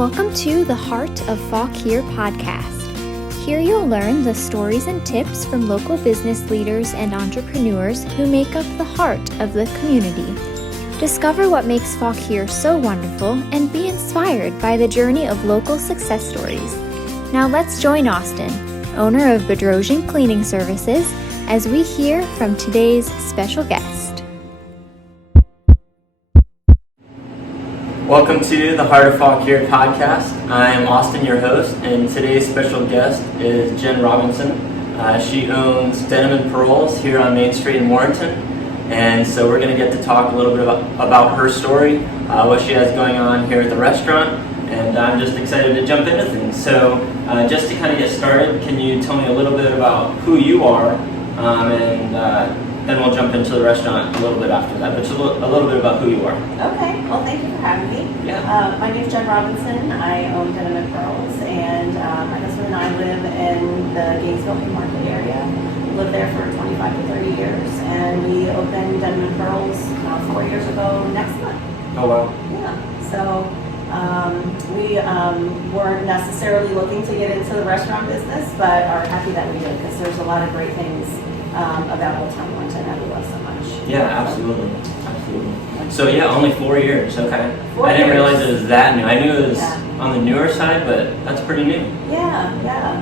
Welcome to the Heart of Fauquier podcast. Here you'll learn the stories and tips from local business leaders and entrepreneurs who make up the heart of the community. Discover what makes Fauquier so wonderful and be inspired by the journey of local success stories. Now let's join Austin, owner of Bedrosian Cleaning Services, as we hear from today's special guest. Welcome to the Heart of Fauquier podcast. I am Austin, your host, and today's special guest is Jen Robinson. She owns Denim Pearls here on Main Street in Warrenton, and so we're going to get to talk a little bit about her story, what she has going on here at the restaurant, and I'm just excited to jump into things. So just to kind of get started, can you tell me a little bit about who you are, and then we'll jump into the restaurant a little bit after that, but just a little bit about who you are. Okay, well thank you for having me. Yeah. My name is Jen Robinson. I own Denim Pearls, and my husband and I live in the Gainesville Haymarket area. We lived there for 25 to 30 years, and we opened Denim Pearls 4 years ago next month. Oh wow. Yeah, so we weren't necessarily looking to get into the restaurant business, but are happy that we did, because there's a lot of great things about Old Town Warrenton that we love so much. Yeah, absolutely. So yeah, only 4 years. Okay. 4 I didn't years. realize it was that new. I knew it was Yeah. on the newer side, but that's pretty new. Yeah.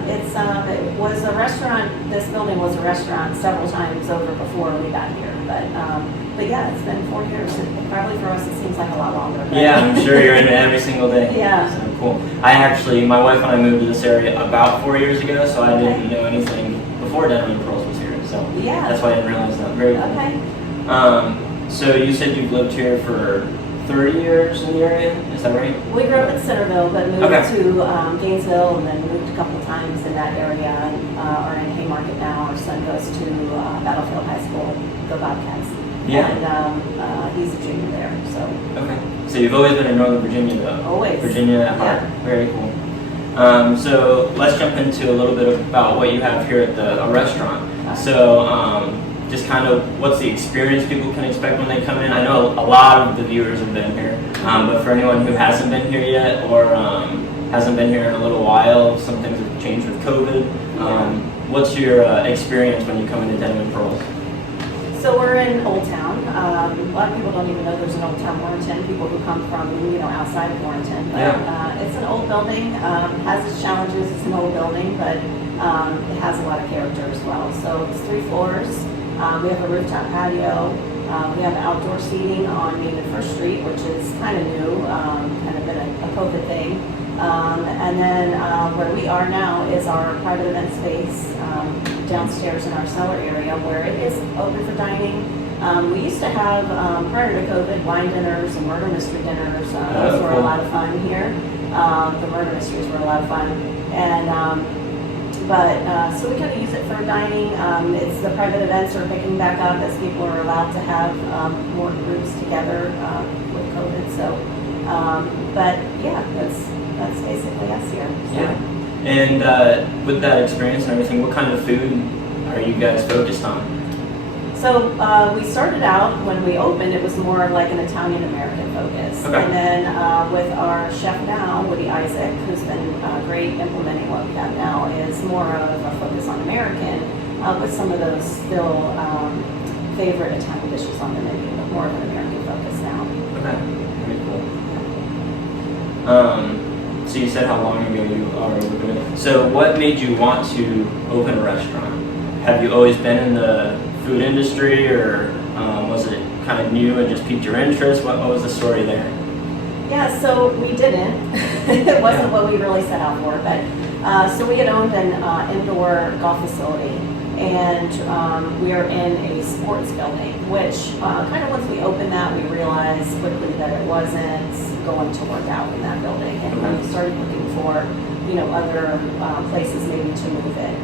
It was a restaurant. This building was a restaurant several times over before we got here. But yeah, it's been 4 years. Probably for us, it seems like a lot longer. But Yeah, I'm sure you're in it every single day. Yeah. So cool. My wife and I moved to this area about 4 years ago, so I Okay. didn't know anything before Denim Pearls was here. So Yeah. that's why I didn't realize that. Very cool. Okay. So you said you've lived here for 30 years in the area, is that right? We grew up in Centerville, but moved Okay. to Gainesville, and then moved a couple times in that area. And are in Haymarket now. Our son goes to Battlefield High School, go Bobcats. Yeah. And he's a junior there. So Okay. So you've always been in Northern Virginia though? always. Virginia at heart. Yeah. Very cool. So let's jump into a little bit about what you have here at the restaurant. So just kind of what's the experience people can expect when they come in. I know a lot of the viewers have been here, but for anyone who hasn't been here yet or hasn't been here in a little while, some things have changed with COVID. What's your experience when you come into Denim Pearls? So we're in Old Town. A lot of people don't even know there's an Old Town Warrenton. People who come from outside of Warrenton. But it's an old building. Has its challenges. It's an old building, but it has a lot of character as well. So it's 3 floors. We have a rooftop patio. We have outdoor seating on Main and First Street, which is kind of new, kind of been a COVID thing. And then where we are now is our private event space downstairs in our cellar area, where it is open for dining. We used to have, prior to COVID, wine dinners and murder mystery dinners. Those were a lot of fun here. The murder mysteries were a lot of fun. And so we kind of use it for dining. It's the private events are picking back up as people are allowed to have more groups together with COVID. So, but yeah, that's basically us here. So. Yeah. And with that experience and everything, what kind of food are you guys focused on? So we started out, when we opened, it was more like an Italian-American focus. Okay. And then with our chef now, Woody Isaac, who's been great implementing what we have now, is more of a focus on American, with some of those still favorite Italian dishes on the menu, but more of an American focus now. Okay, very cool. So you said how long ago you are doing it. So what made you want to open a restaurant? Have you always been in the food industry, or was it kind of new and just piqued your interest? What was the story there? Yeah, so we didn't. It wasn't what we really set out for, but so we had owned an indoor golf facility, and we are in a sports building, which kind of once we opened that, we realized quickly that it wasn't going to work out in that building, and we started looking for other places maybe to move it.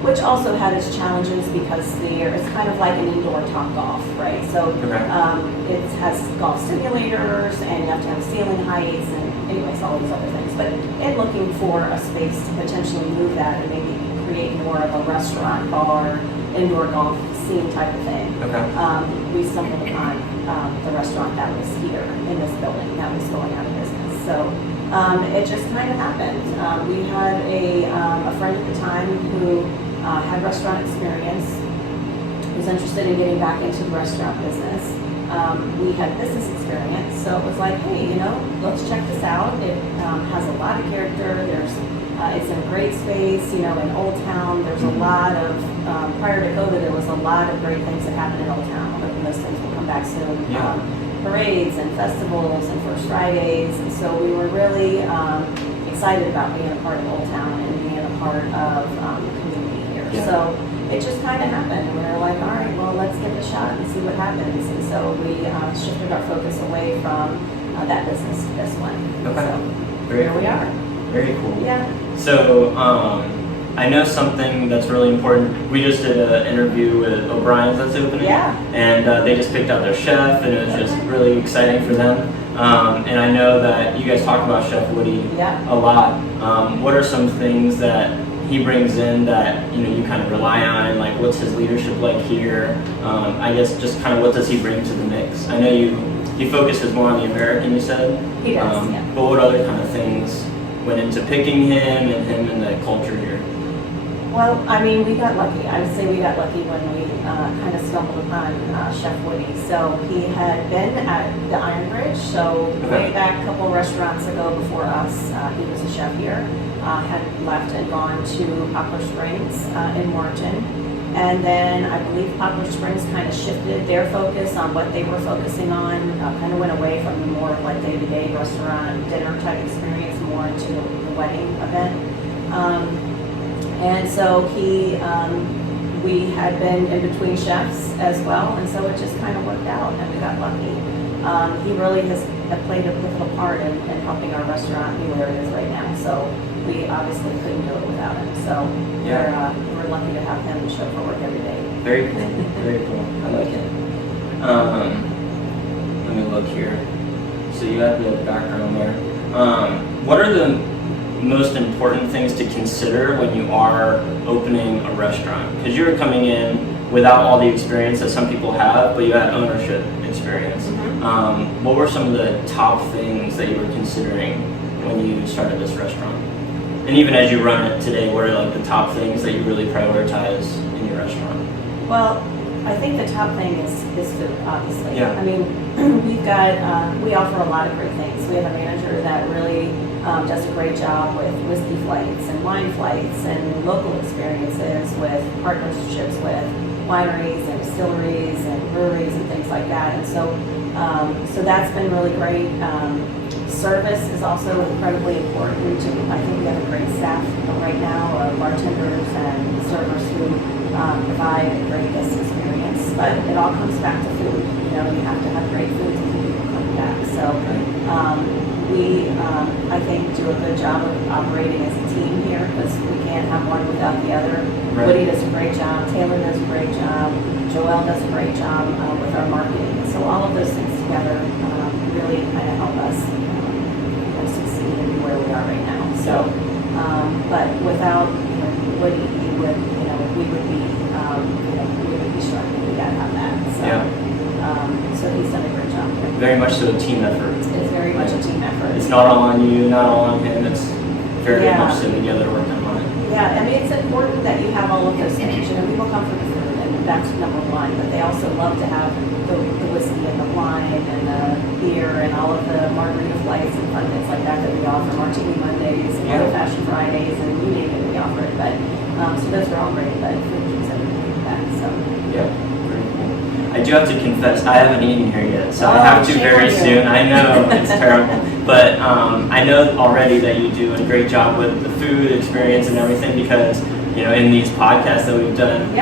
Which also had its challenges because it's kind of like an indoor Topgolf, right? So it has golf simulators, and you have to have ceiling heights, and anyways, all these other things. But in looking for a space to potentially move that and maybe create more of a restaurant, bar, indoor golf scene type of thing, we stumbled upon the restaurant that was here in this building that was going out of business. So it just kind of happened. We had a friend at the time who had restaurant experience, was interested in getting back into the restaurant business. We had business experience, so it was like, hey, let's check this out. It has a lot of character. It's in a great space, in Old Town. There's a lot of, prior to COVID, there was a lot of great things that happened in Old Town. But those things will come back soon. Yeah. Parades and festivals and First Fridays. And so we were really excited about being a part of Old Town and being a part of the community here. Yeah. So it just kind of happened. We were like, all right, well, let's give it a shot and see what happens. And so we shifted our focus away from that business to this one. Okay. So here we are. Very cool. Yeah. So I know something that's really important. We just did an interview with O'Brien's that's opening. Yeah. And they just picked out their chef, and it was just really exciting for them. And I know that you guys talk about Chef Woody a lot. What are some things that he brings in that you kind of rely on, and like what's his leadership like here? I guess just kind of what does he bring to the mix? I know he focuses more on the American, you said. He does. Yeah. But what other kind of things went into picking him and the culture here? Well, I mean, we got lucky. I would say we got lucky when we kind of stumbled upon Chef Woody. So he had been at the Iron Bridge, so way back a couple restaurants ago before us, he was a chef here. Had left and gone to Poplar Springs in Warrenton. And then I believe Poplar Springs kind of shifted their focus on what they were focusing on, kind of went away from the more like day-to-day restaurant dinner type experience more into the wedding event. And so we had been in between chefs as well, and so it just kind of worked out, and we got lucky. He really has played a pivotal part in helping our restaurant be where it is right now. So we obviously couldn't do it without him. So we're lucky to have him show up for work every day. Very cool. Very cool. I like it. Let me look here. So you have the background there. What are the most important things to consider when you are opening a restaurant? Because you're coming in without all the experience that some people have, but you had ownership experience. Mm-hmm. What were some of the top things that you were considering when you started this restaurant? And even as you run it today, what are like the top things that you really prioritize in your restaurant? Well, I think the top thing is food, obviously. Yeah. I mean, we offer a lot of great things. We have a manager that really does a great job with whiskey flights and wine flights and local experiences with partnerships with wineries and distilleries and breweries and things like that. And so that's been really great. Service is also incredibly important. I think we have a great staff right now, bartenders and servers who provide a great guest experience. But it all comes back to food. You have to have great food to keep people coming back. So we, I think, do a good job of operating as a team here because we can't have one without the other. Right. Woody does a great job. Taylor does a great job. Joelle does a great job with our marketing. So all of those things together really kind of help us succeed and be where we are right now. So, but without Woody, we would be struggling. We gotta have that. So, so he's done a great job here. Very much so a team effort. It's very much a team effort. It's not all on you, not all on him. It's very much so together working on it. Yeah, I mean, it's important that you have all of those things. People come for the food, and that's number one, but they also love to have the whiskey and the wine and the beer and all of the margarita flights and fun things like that we offer, Martini Mondays and Old Fashioned Fridays, and you name it, we offer it. But so those are all great, but food is everything like that. So yeah, very cool. I do have to confess, I haven't eaten here yet, so I have to shame very on you. soon. I know it's terrible, but I know already that you do a great job with the food experience and everything because in these podcasts that we've done,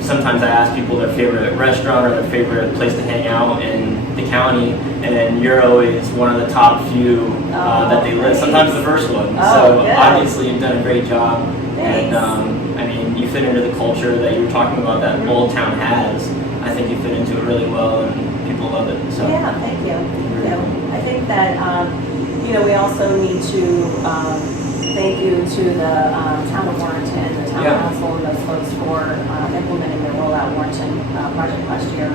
sometimes I ask people their favorite restaurant or their favorite place to hang out in the county, and you're always one of the top few that they list. Sometimes the first one. So good. obviously you've done a great job, Thanks. and I mean you fit into the culture that you were talking about that Old Town has. I think you fit into it really well, and people love it. So yeah, thank you. I think that we also need to thank you to the town of Warrenton, the town council, and those folks for implementing the Rollout Warrenton project last year,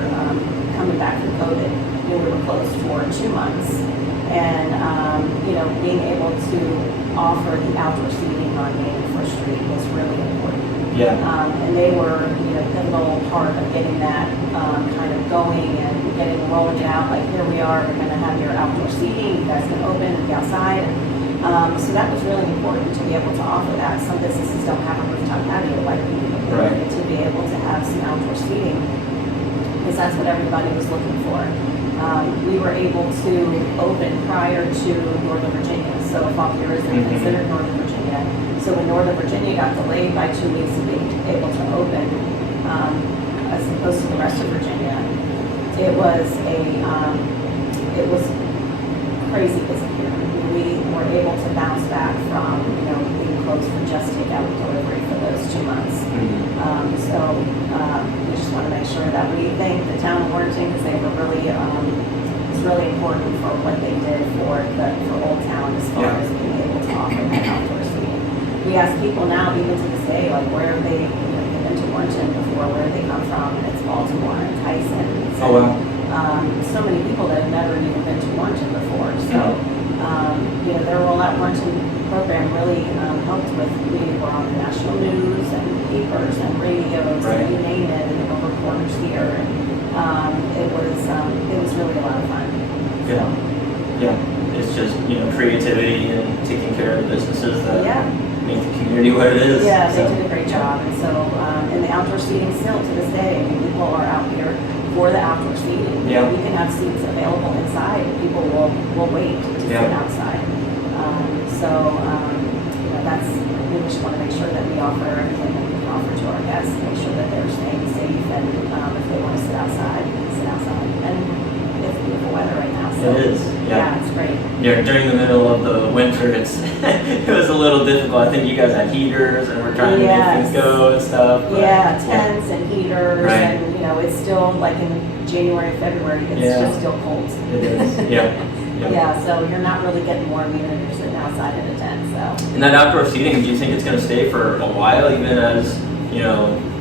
coming back from COVID. we were closed for 2 months. And, being able to offer the outdoor seating on Main and First Street was really important. Yeah. And they were, pivotal part of getting that kind of going and getting rolling it out. Like, here we are, we're going to have your outdoor seating, you guys can open and be outside. So that was really important to be able to offer that. Some businesses don't have a rooftop patio like we do. Right. To be able to have some outdoor seating, because that's what everybody was looking for. We were able to open prior to Northern Virginia, so Fauquier isn't considered Northern Virginia. So when Northern Virginia got delayed by 2 weeks of being able to open, as opposed to the rest of Virginia, it was crazy busy here. We were able to bounce back from being closed for just takeout and delivery for those 2 months. We just want to make sure that we thank the town of Warrenton, because they were really it's really important for what they did for Old Town as far as being able to offer that outdoor seating. We ask people now, even to this day, like, where have they been to Warrenton before? Where did they come from? And it's Baltimore and Tyson. Oh wow. So many people that have never even been to Warrenton before. So their Rollout Warrenton program really helped with, we were on the national news and papers and radios, and you name it, and there were reporters here, and it was really a lot of fun. Yeah. Yeah. It's just, creativity and taking care of the businesses that make the community what it is. Yeah, they did a great job. And so, and the outdoor seating still to this day, people are out here for the outdoor seating. Yeah. We can have seats available inside. People will wait to sit outside. We just want to make sure that we offer everything that we can offer to our guests, make sure that they're staying safe, and if they want to sit outside, they can sit outside. And it's beautiful weather right now. So, it is. Yeah, it's great. Yeah, during the middle of the winter, it was a little difficult. I think you guys had heaters and we're trying to make things go and stuff. Yeah, tents and heaters, right. and it's still like in January, February, it's just still cold. It is. Yeah. Yeah, so you're not really getting warm even if you're sitting outside in a tent. So. And that outdoor seating, do you think it's going to stay for a while, even as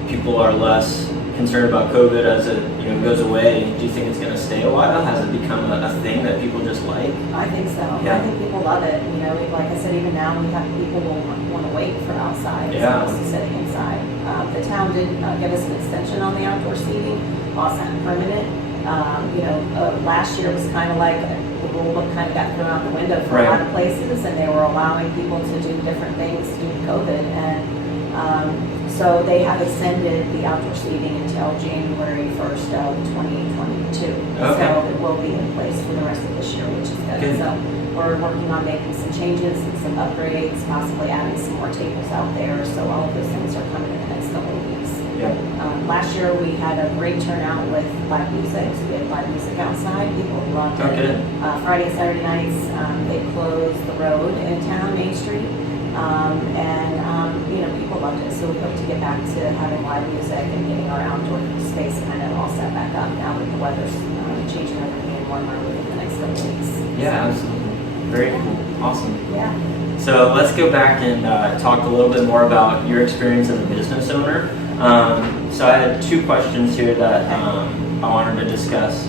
people are less concerned about COVID as it goes away? Do you think it's going to stay a while? Has it become a thing that people just like? I think so. Yeah. I think people love it. Like I said, even now we have people who want to wait for outside as opposed to sitting inside. The town did give us an extension on the outdoor seating, also permanent. Last year was kind of like the rule book kind of got thrown out the window for a lot of places, and they were allowing people to do different things due to COVID, and so they have extended the outdoor seating until January 1st of 2022. Okay. So it will be in place for the rest of this year, which is good. So we're working on making some changes and some upgrades, possibly adding some more tables out there. So all of those things are coming in the next couple of weeks. Yeah. Last year we had a great turnout with live music. So we had live music outside. People loved it. Friday and Saturday nights, they closed the road in town, Main Street, people loved it. So we hope to get back to having live music and getting our outdoor space kind of all set back up now that the weather's changing over and getting warmer within the next couple of weeks. Yeah, absolutely. Very cool. Awesome. Yeah. So let's go back and talk a little bit more about your experience as a business owner. So I had 2 questions here that I wanted to discuss.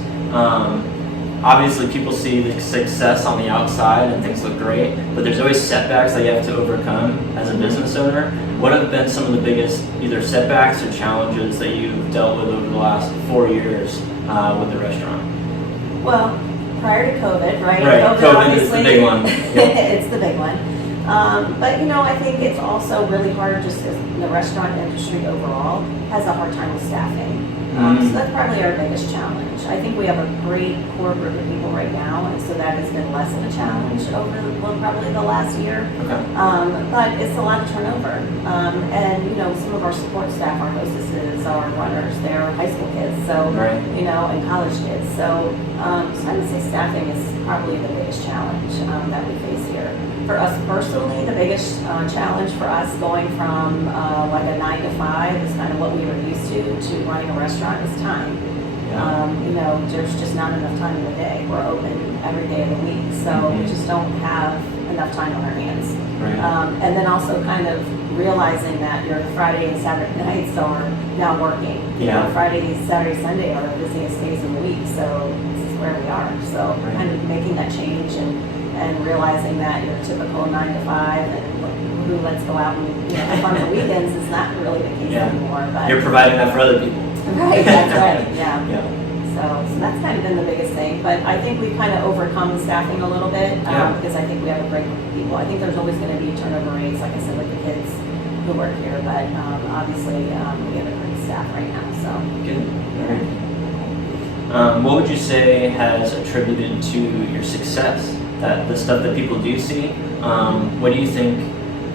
Obviously, people see the success on the outside and things look great, but there's always setbacks that you have to overcome as a business owner. What have been some of the biggest either setbacks or challenges that you've dealt with over the last 4 years with the restaurant? Well, prior to COVID, right? COVID is the big one. It's the big one. But I think it's also really hard, just as the restaurant industry overall has a hard time with staffing. So that's probably our biggest challenge. I think we have a great core group of people right now, and so that has been less of a challenge over probably the last year. Okay. But it's a lot of turnover. And some of our support staff, our hostesses, our runners, they're high school kids, so and college kids. So I would say staffing is probably the biggest challenge that we face here. For us personally, the biggest challenge for us going from like a 9 to 5 is kind of what we were used to running a restaurant is time. There's just not enough time in the day. We're open every day of the week, so we just don't have enough time on our hands. Right. And then also kind of realizing that your Friday and Saturday nights are now working. Friday, Saturday, Sunday are the busiest days of the week, so this is where we are. So kind of making that change and realizing that your typical 9 to 5 and who let's go out and have fun on the weekends is not really the case anymore. But you're providing that for other people. Right, that's right, yeah. So that's kind of been the biggest thing. But I think we've kind of overcome staffing a little bit because I think we have a great group of people. I think there's always going to be turnover rates, like I said, with the kids who work here. But obviously, we have a great staff right now. So good. All right. What would you say has attributed to your success? That the stuff that people do see. What do you think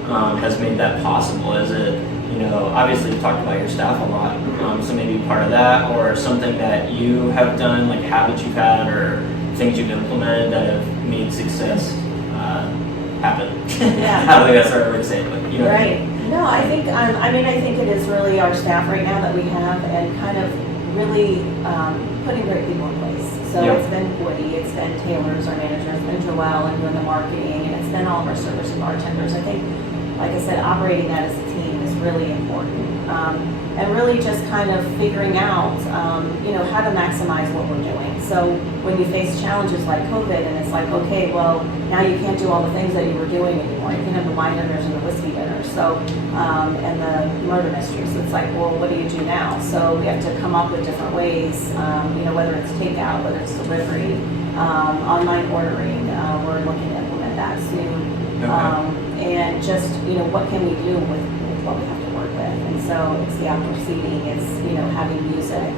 has made that possible? Is it, obviously you talked about your staff a lot, so maybe part of that, or something that you have done, like habits you've had, or things you've implemented that have made success happen. Yeah. I don't think that's the right way to say it, but Right. No, I think I think it is really our staff right now that we have, and kind of really putting great people in place. So it's been Woody, it's been Taylor's our manager, it's been Joelle and doing the marketing, and it's been all of our servers and bartenders. I think, like I said, operating that as a team is really important. And really just kind of figuring out, how to maximize what we're doing. So when you face challenges like COVID, and it's like, okay, well, now you can't do all the things that you were doing anymore. You can have the wine dinners and the whiskey dinners, so, and the murder mysteries. So it's like, well, what do you do now? So we have to come up with different ways, whether it's takeout, whether it's delivery, online ordering. We're looking to implement that soon. Okay. And just, what can we do with what we have to work with? And so it's the outdoor seating, it's, having music.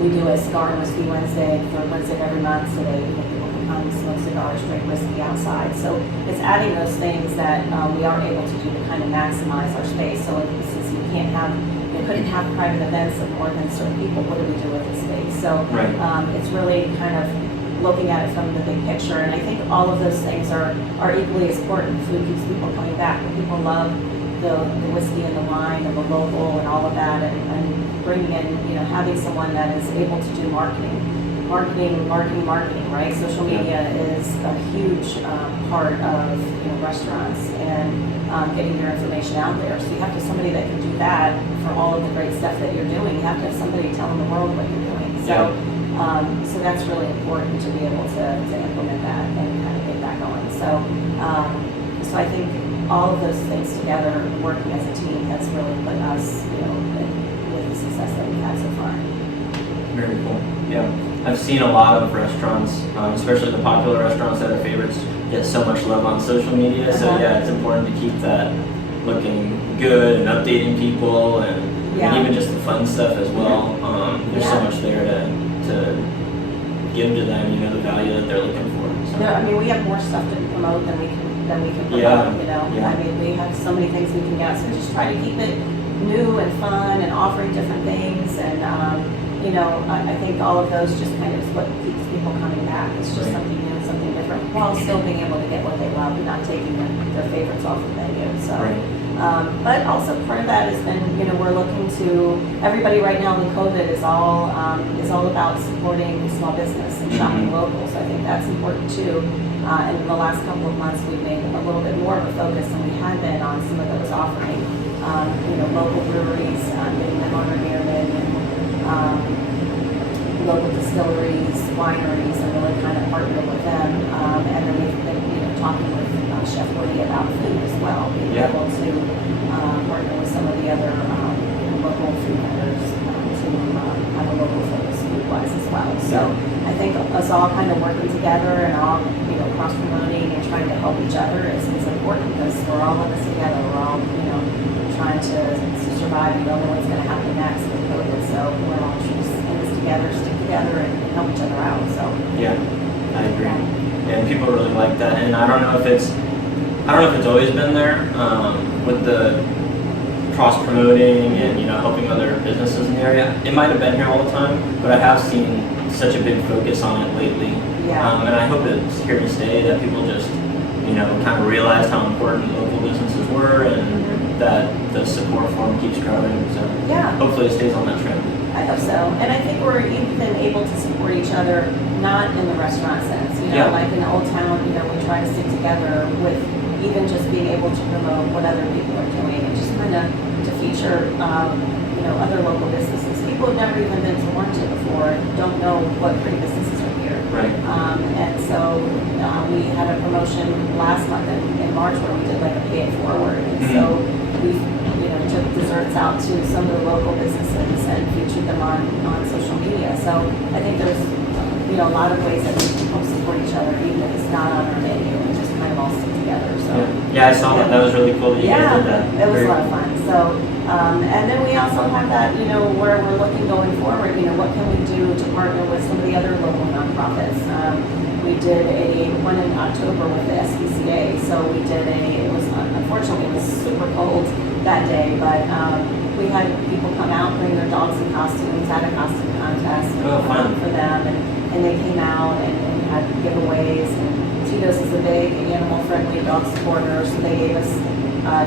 We do a cigar and whiskey Wednesday for Wednesday of every month, so that people can come smoke cigars, drink whiskey outside. So it's adding those things that we are able to do to kind of maximize our space. So since you couldn't have private events of more than certain people, what do we do with the space? So it's really kind of looking at it from the big picture, and I think all of those things are equally as important. Food keeps people coming back, but people love the whiskey and the wine and the local and all of that, and bringing in, having someone that is able to do marketing, right? Social media is a huge part of restaurants and getting your information out there. So you have to have somebody that can do that for all of the great stuff that you're doing. You have to have somebody telling the world what you're doing. So. So that's really important to be able to implement that and kind of get that going. So I think all of those things together, working as a team, has really put us, with the success that we've had so far. Very cool. Yeah, I've seen a lot of restaurants, especially the popular restaurants that are favorites, get so much love on social media. So it's important to keep that looking good and updating people, and even just the fun stuff as well. There's so much there to give to them, the value that they're looking for. So. We have more stuff to promote than we can promote. We have so many things we can get. So just try to keep it new and fun and offering different things, and I think all of those just kind of is what keeps people coming back. It's just something new, something different, while still being able to get what they love and not taking their favorites off the menu. So. But also part of that has been, we're looking to, everybody right now in COVID is all about supporting small business and shopping local. So I think that's important too. And in the last couple of months, we've made a little bit more of a focus than we had been on some of those offering, local breweries, getting them on our pyramid, and local distilleries, wineries, and really kind of partner with them. And then we've been, talking with Chef Woody about food as well, being able to partner with some of the other local food vendors to have a local focus food-wise as well. So I think us all kind of working together and all, cross-promoting and trying to help each other is important, because we're all in this together. We're all, trying to survive. We don't know what's going to happen next with COVID, so we're all just in this together, stick together, and help each other out. So I agree. And people really like that. And I don't know if it's always been there with the cross-promoting and helping other businesses in the area. It might have been here all the time, but I have seen such a big focus on it lately. And I hope it's here to stay, that people just kind of realize how important local businesses were, and that the support for them keeps growing. So hopefully it stays on that trend. I hope so. And I think we're even able to support each other, not in the restaurant sense. Like in Old Town, we try to stick together with even just being able to promote what other people are doing, and just kind of to feature, other local businesses, keep people who've never even been to Warrenton before don't know what pretty businesses are here. Right. And so we had a promotion last month in March where we did like a pay it forward. And so we took desserts out to some of the local businesses and featured them on social media. So I think there's a lot of ways that we can help support each other, even if it's not on our menu, and just kind of all stick together. So yeah, I saw that. That was really cool that you guys did that. It was a lot of fun. So and then we also have that, where we're looking going forward, what can we do to partner with some of the other local nonprofits. We did one in October with the SPCA. So we did unfortunately it was super cold that day, but we had people come out, bring their dogs in costumes, had a costume contest for them, and they came out and had giveaways. And Tito's is a big animal-friendly dog supporter, so they gave us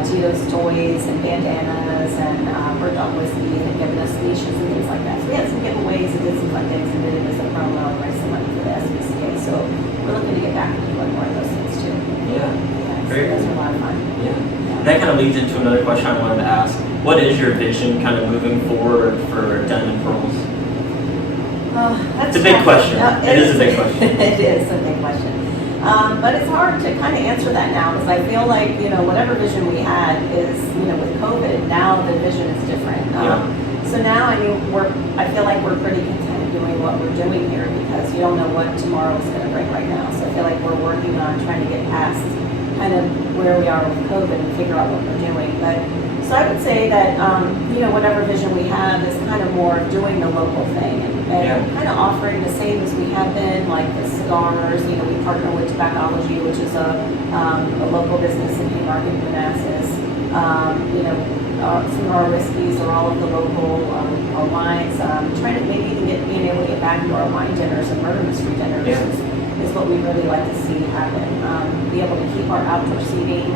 Tito's toys and bandanas and bird dog whiskey, and given us leashes and things like that. So we had some giveaways and did some fun things and did it as a promo and raised some money for the SPCA. So we're looking to get back into doing more of those things too. Yeah. Great. So those are a lot of fun. Yeah. That kind of leads into another question I wanted to ask. What is your vision kind of moving forward for Denim Pearls? It's a big question. It is a big question. It is a big question. But it's hard to kind of answer that now because I feel like, whatever vision we had is, with COVID, now the vision is different. So now, I feel like we're pretty content doing what we're doing here because you don't know what tomorrow is going to bring right now. So I feel like we're working on trying to get past kind of where we are with COVID and figure out what we're doing. But so I would say that, whatever vision we have is kind of more doing the local thing and kind of offering the same as we have been, like the cigars. We partner with Tobaccology, which is a local business in Haymarket, Manassas. Some of our whiskeys are all of the local our wines. Trying to maybe even being able to get back into our wine dinners and murder mystery dinners is what we really like to see happen. Be able to keep our outdoor seating,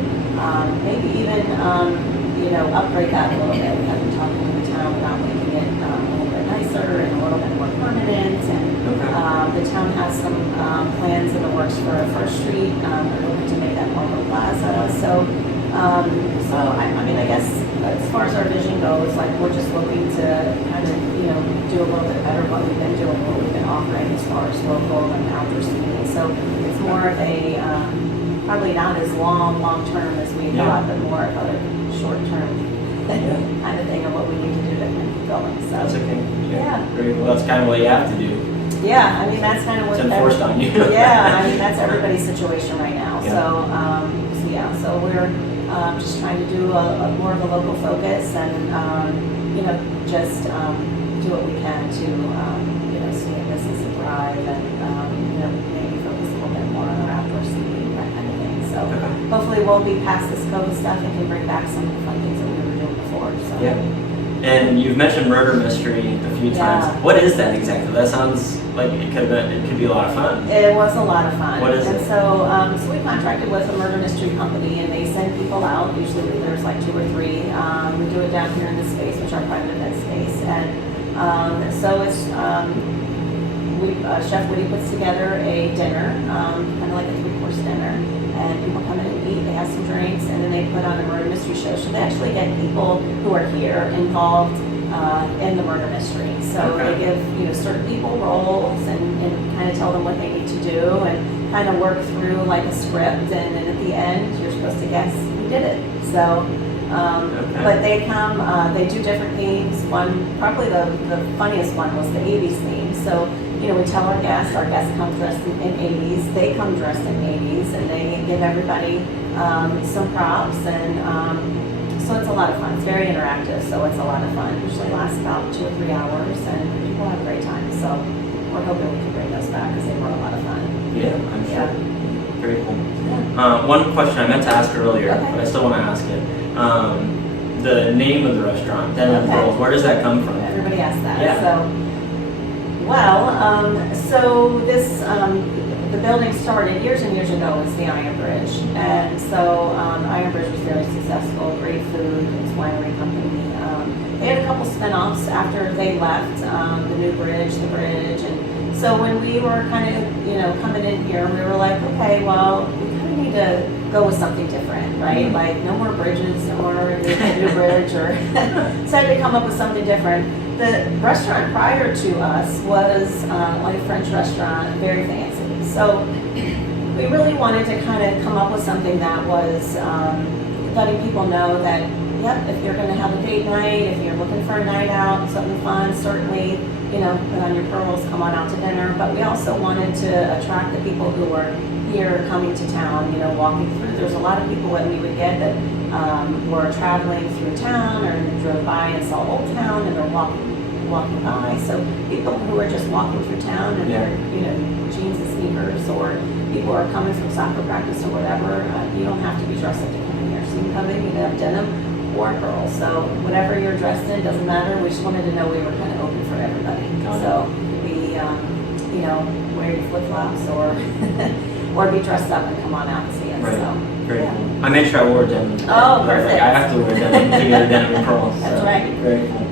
maybe even upgrade that a little bit. We have been talking to the town about making it a little bit nicer and a little bit more permanent. And the town has some plans in the works for a First Street. They're looking to make that more of a plaza. So I guess as far as our vision goes, like we're just looking to kind of do a little bit better what we've been doing, what we've been offering as far as local and outdoor seating. So it's more of a probably not as long term as we thought, but more of a short term kind of thing of what we need to do to kind of keep going. So that's okay. Yeah. Very well. That's kind of what you have to do. Yeah, that's kind of what it's enforced on you. That's everybody's situation right now. Yeah. So we're just trying to do a more of a local focus and just do what we can to see a business thrive and maybe focus a little bit more on our outdoor seating, that kind of thing. So hopefully we'll be past this COVID stuff and can bring back some of the fun things that we were doing before. So. Yeah. And you've mentioned murder mystery a few times. What is that exactly? That sounds like it could be a lot of fun. It was a lot of fun. What is it? So we contracted with a murder mystery company, and they send people out. Usually there's like 2 or 3. We do it down here in this space, which is our private event space, and so it's Chef Woody puts together a dinner, kind of like a 3-course dinner, and people come in and eat. They have some drinks, and then they put on a murder mystery show. So they actually get people who are here involved in the murder mystery. So they give certain people roles and kind of tell them what they need to do and kind of work through like a script. And then at the end, you're supposed to guess who did it. So, but they come, they do different themes. Probably the funniest one was the 80s theme. So. We tell our guests come dressed in 80s, they come dressed in 80s, and they give everybody some props, and so it's a lot of fun. It's very interactive, so it's a lot of fun. It usually lasts about 2 or 3 hours, and people have a great time. So we're hoping we can bring those back because they were a lot of fun. Yeah, I'm sure. Very cool. Yeah. One question I meant to ask earlier, but I still want to ask it. The name of the restaurant, Denim Pearls, where does that come from? Everybody asks that. Yeah. So this, the building started years and years ago as the Iron Bridge. And so Iron Bridge was very successful, great food, it's a winery company. They had a couple spin-offs after they left, the new bridge, the bridge. And so when we were kind of, coming in here, we were like, okay, well, we kind of need to go with something different, right? Like no more bridges, no more new bridge, or decided to come up with something different. The restaurant prior to us was like a French restaurant, very fancy. So we really wanted to kind of come up with something that was letting people know that, yep, if you're going to have a date night, if you're looking for a night out, something fun, certainly, you know, put on your pearls, come on out to dinner. But we also wanted to attract the people who were here coming to town, you know, walking through. There's a lot of people that we would get that were traveling through town or drove by and saw Old Town and they're walking by. So people who are just walking through town and they're, you know, jeans and sneakers, or people are coming from soccer practice or whatever, you don't have to be dressed up to come in here. So you can come in, you can have denim or pearls. So whatever you're dressed in, doesn't matter. We just wanted to know we were kind of open for everybody. So be, you know, wear your flip-flops or or be dressed up and come on out and see us. Right. So, Great. yeah. I made sure I wore denim. Oh, perfect. I have to wear denim to get a denim and pearls. That's right. Very cool.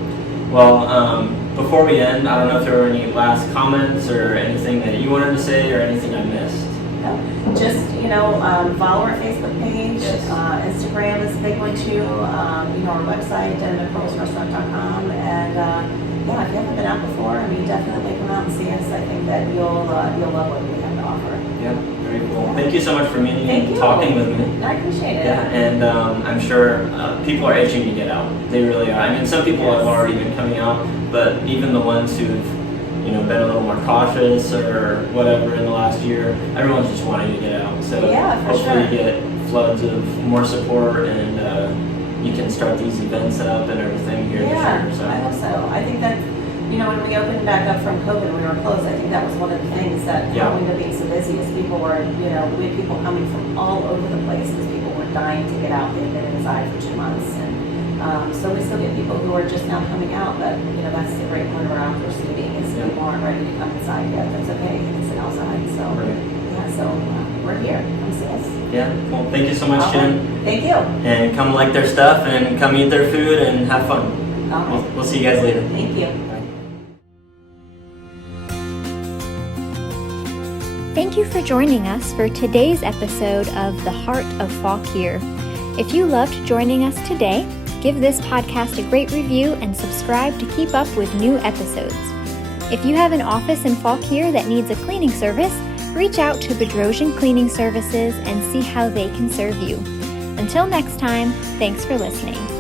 Well, before we end, I don't know if there were any last comments or anything that you wanted to say or anything I missed. No, just, you know, follow our Facebook page. Yes. Instagram is a big one too. You know, our website, denimandpearlsrestaurant.com. And yeah, if you haven't been out before, I mean, definitely come out and see us. I think that you'll love what we have to offer. Yeah, very cool. Thank you so much for meeting Thank and you. talking with me. I appreciate it. Yeah, and I'm sure people are itching to get out. They really are. I mean, some people have already been coming out, but even the ones who've, you know, been a little more cautious or whatever in the last year, everyone's just wanting to get out. So Yeah, for hopefully sure. you get floods of more support and you can start these events up and everything here Yeah, this year. I hope so. I think that, you know, when we opened back up from COVID, we were closed. I think that was one of the things that helped me to being so busy is people were, you know, we had people coming from all over the place because people were dying to get out. They'd been inside for 2 months. And so we still get people who are just now coming out, but, you know, that's the great part of our outdoor seating is people aren't ready to come inside yet. That's okay. You can sit outside. So, yeah, so we're here. Come see us. Yeah, well, thank you so much, Jen. Thank you. And come like their stuff and come eat their food and have fun. We'll see you guys later. Thank you. Thank you for joining us for today's episode of The Heart of Fauquier. If you loved joining us today, give this podcast a great review and subscribe to keep up with new episodes. If you have an office in Fauquier that needs a cleaning service, reach out to Bedrosian Cleaning Services and see how they can serve you. Until next time, thanks for listening.